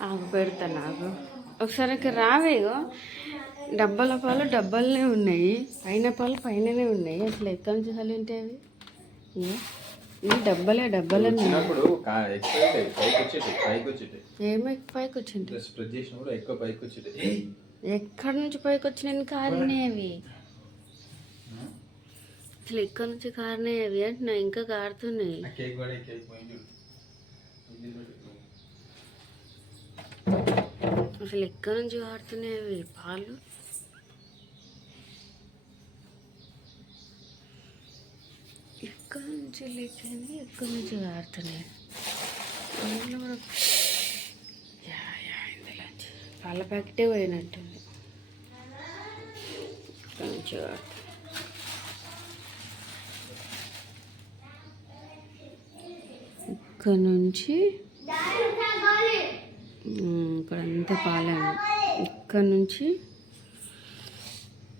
ఆగు పెడతా నాకు. ఒకసారి ఇక్కడ రావేగో డబ్బాల పాలు డబ్బాలనే ఉన్నాయి. పైన పాలు పైననే ఉన్నాయి. అసలు ఎక్కడి నుంచి చల్లింటే అవి? ఇయ్య. ఇవి డబ్బాలే డబ్బాలే ఏమి పైకి వచ్చింది! ఎక్కడి నుంచి పైకి వచ్చినాయి అవి? అసలు ఎక్కడి నుంచి కారినాయి అవి? అంటున్నా ఇంకా కారుతున్నాయి. అసలు ఎక్కడి నుంచి వాడుతున్నాయి అవి పాలు? ఎక్కడి నుంచి లేచింది ఎక్కడి నుంచి వాడుతున్నాయి అందులో కూడా యా, యా, పాల ప్యాకెటే పోయినట్టుంది. ఎక్కడి నుంచి వాడుతుంది ఇక్కడ నుంచి? ఇక్కడంతా ఇక్కడ నుంచి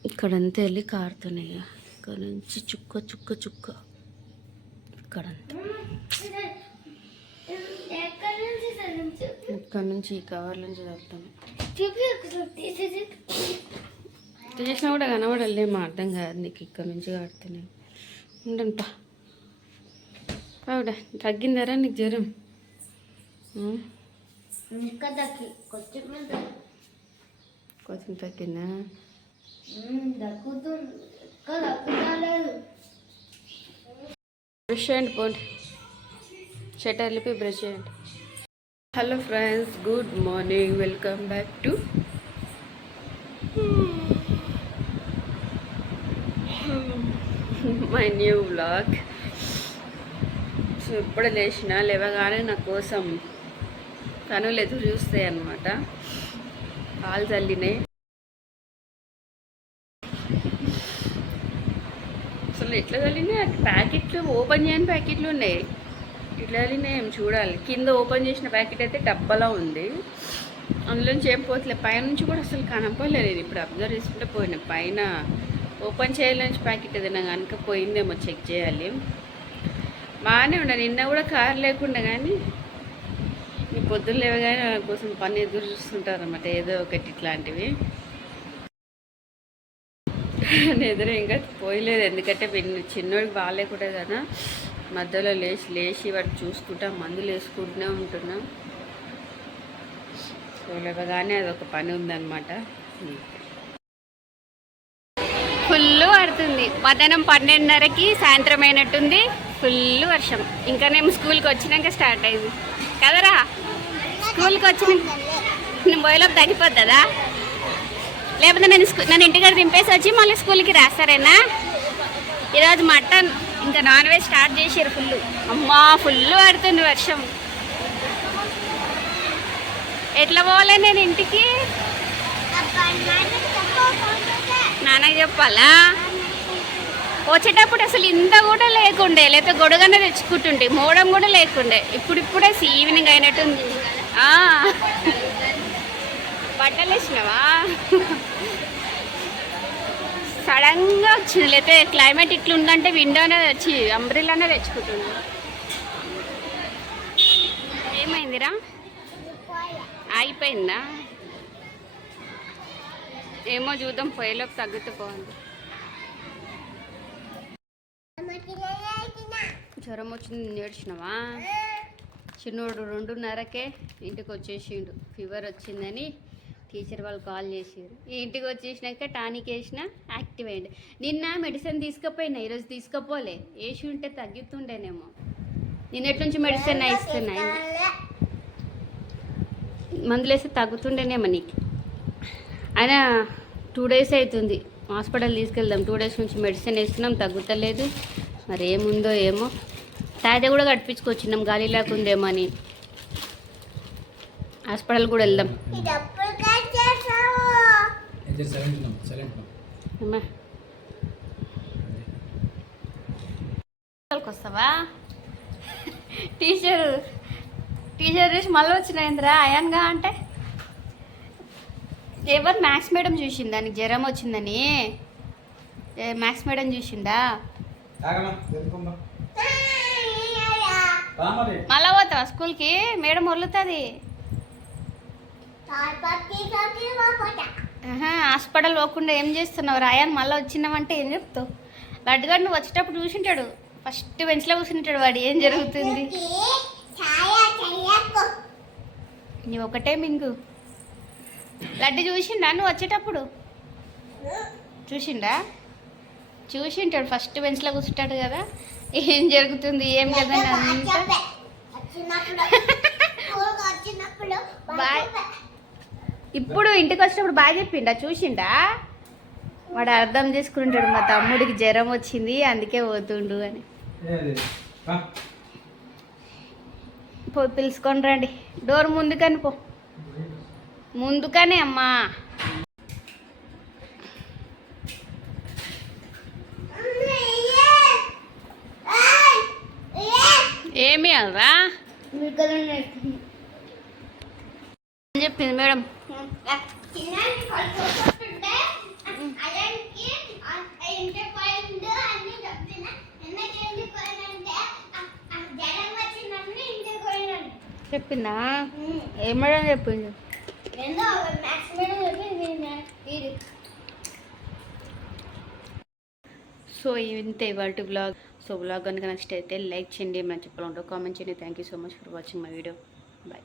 ఇక్కడంతా వెళ్ళి కారుతున్నాయి ఇక్కడ నుంచి చుక్క చుక్క చుక్క. ఇక్కడంతా. ఇక్కడ నుంచి ఈ కవర్ నుంచి చదువుతున్నాయి చేసినా కూడా కనబడలే మా అర్థం కాదు నీకు ఇక్కడ నుంచి కాడుతున్నాయి ఉండంపా పావుడా తగ్గిందరా నీకు జ్వరం? కొంచెం తగ్గిందా బ్రష్ చేయండి పోండి. షటర్ వెళ్ళిపోయి బ్రష్ చేయండి. Hello friends good morning welcome back to my new vlog so ఇప్పుడు లేచిన లేవగానే నా కోసం కనులు ఎదురు చూస్తాయి అన్నమాట. పాలు చల్లినాయి అసలు ఎట్లా చల్లినాయి ప్యాకెట్లు ఓపెన్ చేయని ప్యాకెట్లు ఉన్నాయి. ఇట్లా చల్లినాయి ఏం చూడాలి. కింద ఓపెన్ చేసిన ప్యాకెట్ అయితే డబ్బాలో ఉంది. అందులోంచి ఏం పోతలే. పైనుంచి కూడా అసలు కనపడలేదు. నేను ఇప్పుడు అబ్జర్వ్ చేసుకుంటే పోయినా. పైన ఓపెన్ చేయలేని ప్యాకెట్ ఏదైనా కనుక పోయిందేమో చెక్ చేయాలి. బాగానే ఉండే నిన్న కూడా కారు లేకుండా కానీ ఈ పొద్దున్న లేవగానే వాళ్ళ కోసం పని ఎదురు చూస్తుంటారు అనమాట ఏదో ఒకటి ఇట్లాంటివి. నేను ఎదురు ఇంకా పోయలేదు ఎందుకంటే చిన్నోడికి బాగాలేకుండా కదా మధ్యలో లేచి లేచి వాడు చూసుకుంటా మందులు వేసుకుంటూనే ఉంటున్నాం. చూడగానే అది అదొక పని ఉందన్నమాట. ఫుల్ పడుతుంది. మధ్యాహ్నం పన్నెండున్నరకి సాయంత్రం అయినట్టుంది ఫుల్ వర్షం. ఇంకా నేను స్కూల్కి వచ్చినాక స్టార్ట్ అయింది. కదరా? స్కూల్కి వచ్చిన నేను పోయేలోపు తగ్గిపోతుందా లేకపోతే నేను స్కూ నన్ను ఇంటికాడ దింపేసి వచ్చి మళ్ళీ స్కూల్కి రాస్తారేనా ఈరోజు మటన్ ఇంకా నాన్ వెజ్ స్టార్ట్ చేసారు ఫుల్ అమ్మా ఫుల్ పడుతుంది వర్షం. ఎట్లా పోవాలి నేను ఇంటికి? నాన్నకి చెప్పాలా? వచ్చేటప్పుడు అసలు ఇంత కూడా లేకుండే. లేకపోతే గొడగనే తెచ్చుకుంటుండే. మోడం కూడా లేకుండే. ఇప్పుడు ఇప్పుడే ఈవినింగ్ అయినట్టుంది బట్టలు వేసినావా? సడన్గా వచ్చింది. లేకపోతే క్లైమేట్ ఇట్లుందంటే విండోనే తెచ్చి అంబ్రిల్లానే తెచ్చుకుంటుంది. ఏమైందిరా? అయిపోయిందా ఏమో చూద్దాం. పొయ్యిలోకి తగ్గుతూ పోవాలి జ్వరం వచ్చింది నేర్చినవా చిన్నోడు రెండున్నరకే ఇంటికి వచ్చేసిండు. ఫీవర్ వచ్చిందని టీచర్ వాళ్ళు కాల్ చేసారు ఇంటికి వచ్చేసినాక టానిక్ వేసిన యాక్టివ్ అయ్యండి నిన్న మెడిసిన్ తీసుకుపోయినా ఈరోజు తీసుకుపోలే. వేసి ఉంటే తగ్గుతుండేనేమో. నిన్నటి నుంచి మెడిసిన్ ఇస్తున్నాయి మందులేస్తే తగ్గుతుండేనేమో నీకు? అయినా టూ డేస్ అవుతుంది హాస్పిటల్ తీసుకెళ్దాం. టూ డేస్ నుంచి మెడిసిన్ వేస్తున్నాం తగ్గుతలేదు. మరి ఏముందో ఏమో. తాజా కూడా కట్టించుకొచ్చినాం గాలి లేకుందేమో అని. హాస్పిటల్ కూడా వెళ్దాం. వస్తావా? టీచర్ టీచర్ చూసి మళ్ళీ వచ్చినాయిందిరా అయాన్గా అంటే? ఎవరు మ్యాథ్స్ మేడం చూసిందా? నీకు జ్వరం వచ్చిందని. ఏ మ్యాథ్స్ మేడం చూసిందా? మళ్ళా పోతావా స్కూల్కి? మేడం వదులుతుంది ఆహా, హాస్పిటల్ పోకుండా ఏం చేస్తున్నావు? రాయని మళ్ళీ వచ్చినావంటే ఏం చెప్తావు? లడ్డుగాడు నువ్వు వచ్చేటప్పుడు చూసింటాడు. ఫస్ట్ బెంచ్లో కూర్చుంటాడు వాడు ఏం జరుగుతుంది? నువ్వు ఒకటే మింగు. లడ్డు చూసిండా నువ్వు వచ్చేటప్పుడు? చూసిండా? చూసింటాడు ఫస్ట్ బెంచ్లో కూర్చుంటాడు కదా. ఏం జరుగుతుంది ఏం కదా ఇప్పుడు ఇంటికి వచ్చినప్పుడు బాగా చెప్పిండా చూసిండా? వాడు అర్థం చేసుకుంటాడు మా తమ్ముడికి జ్వరం వచ్చింది అందుకే పోతుండు అని. పో పిలుచుకొని రండి. డోర్ ముందుకని పో. ముందుకనే అమ్మా. ఏమి అలరా? చెప్పింది మేడం చెప్పిందా? ఏ మేడం చెప్పింది సో ఇంతే ఇవాళ బ్లాగ్ సో బ్లాగ్ కనుక నచ్చితే లైక్ చేయండి ఏమైనా చెప్పాలంటే కామెంట్ చేయండి. Thank you so much for watching my video bye